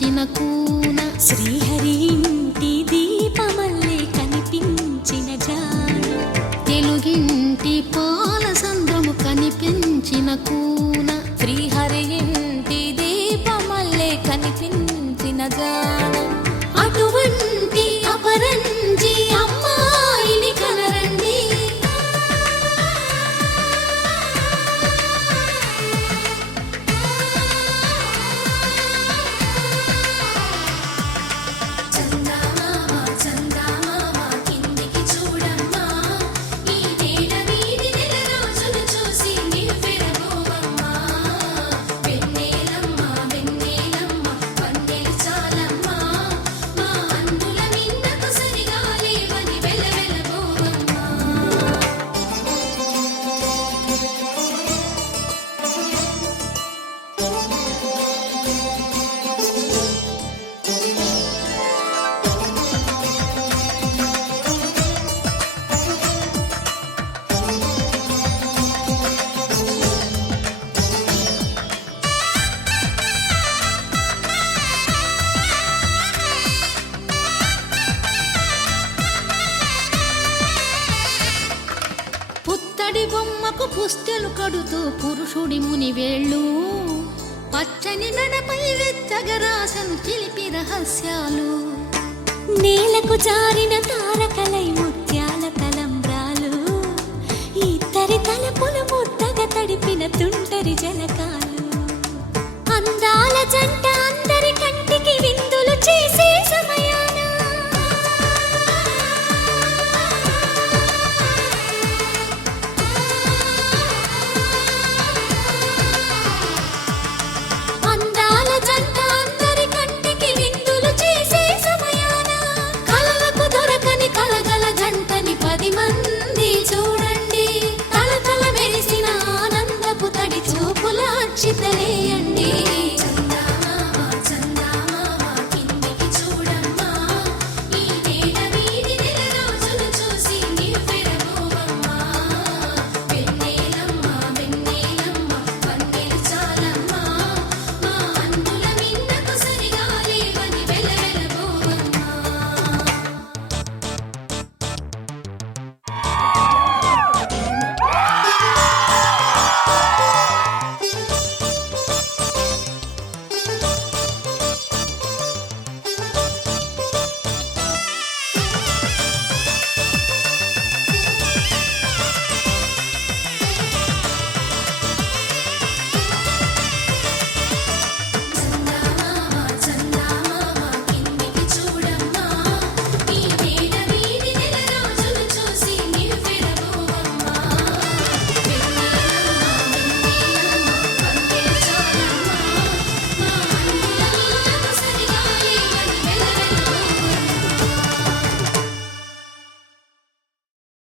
కనిపించిన కూన శ్రీహరి ఇంటి దీపమల్లే కనిపించిన జాడ తెలుగింటి పాల సంద్రము కనిపించిన కూన శ్రీహరి ఇంటి దీపమల్లే కనిపించిన జాడ అటువంటి అపరంజి అమ్మాయిని కనరండి పుత్తడి బొమ్మకు పుస్తెలు కడుతూ పురుషుడి ముని వేళ్ళు పచ్చని మెడపై వెచ్చగరాసను చిలిపి రహస్యాలు నేలకు జారిన తారకలై ముత్యాల తలంబ్రాలు ఇద్దరి తలపులు ముద్దగా తడిపిన తుంటరి జలకాలు అందాల జంట